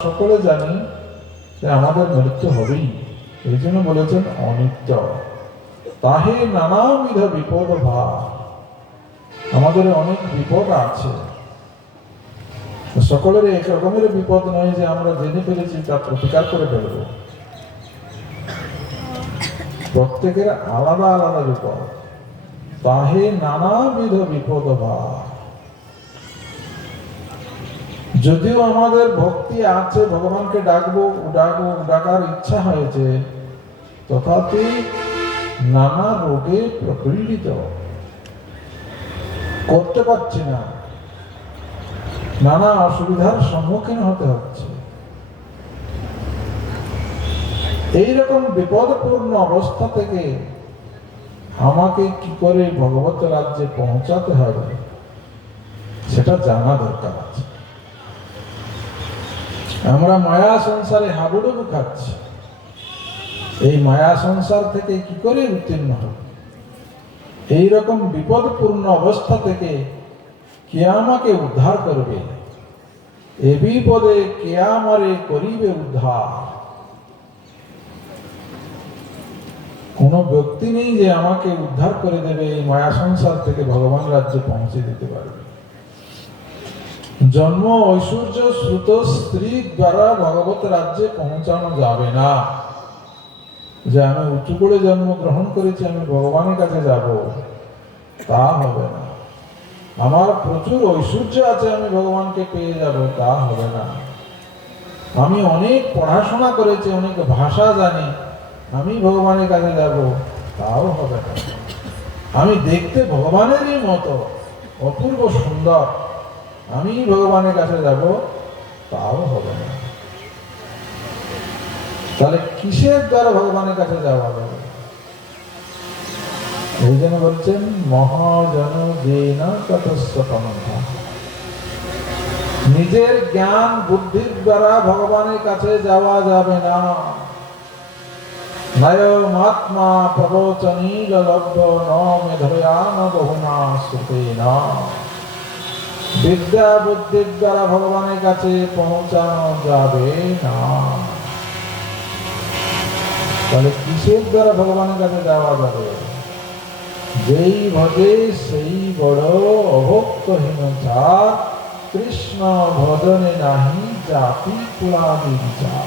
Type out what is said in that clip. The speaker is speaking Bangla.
সকলে জানি যে আমাদের মৃত্যু হবেই, এই জন্য বলেছেন অনিত্য। তাহে নানাবিধ বিপদ ভার, আমাদের অনেক বিপদ আছে। সকলের এক রকমের বিপদ নয় যে আমরা জেনে ফেলেছি তা প্রতিকার করে ফেলব। প্রত্যেকের আলাদা আলাদা বিপদ। তাহে নানাবিধ বিপদ ভার। যদিও আমাদের ভক্তি আছে, ভগবানকে ডাকার ইচ্ছা হয়েছে, তথাপি নানা রোগে প্রপীড়িত, করতে পারছি না, নানা অসুবিধার সম্মুখীন হতে হচ্ছে। এইরকম বিপদপূর্ণ অবস্থা থেকে আমাকে কি করে ভগবত রাজ্যে পৌঁছাতে হবে সেটা জানা দরকার আছে। আমরা মায়া সংসারে হাবুডুবু খাচ্ছি, এই মায়া সংসার থেকে কি করে উত্তীর্ণ হব? এইরকম বিপদপূর্ণ অবস্থা থেকে কে আমাকে উদ্ধার করবে? এ বিপদে কে আমারে করিবে উদ্ধার? কোন ব্যক্তি নেই যে আমাকে উদ্ধার করে দেবে, এই মায়া সংসার থেকে ভগবান রাজ্যে পৌঁছে দিতে পারবে। জন্ম ঐশ্বর্য শ্রুত স্ত্রী দ্বারা ভগবত রাজ্যে পৌঁছানো যাবে না। যে আমি উঁচু করে জন্মগ্রহণ করেছি, আমি ভগবানের কাছে যাব, তা হবে না। আমার প্রচুর ঐশ্বর্য আছে, আমি ভগবানকে পেয়ে যাব, তা হবে না। আমি অনেক পড়াশোনা করেছি, অনেক ভাষা জানি, আমি ভগবানের কাছে যাব, তাও হবে না। আমি দেখতে ভগবানেরই মতো অপূর্ব সুন্দর, আমি ভগবানের কাছে যাব, তাও হবে না। তাহলে কিসের দ্বারা ভগবানের কাছে যাওয়া যাবে? এই জন্য বলছেন মহাজন যেন ততস্য পন্থা। নিজের জ্ঞান বুদ্ধির দ্বারা ভগবানের কাছে যাওয়া যাবে না। নয়মাত্মা প্রবচনীল লব্ধ ন মেধয়ান বহুনা সুতেনা। বিদ্যা বুদ্ধির দ্বারা ভগবানের কাছে পৌঁছানো যাবে না। তাহলে কিসের দ্বারা ভগবানের কাছে যাওয়া যাবে? যেই ভজে সেই বড় অভক্তহীন ছাড়, কৃষ্ণ ভজনে নাহি জাতি কুলাদি বিচার।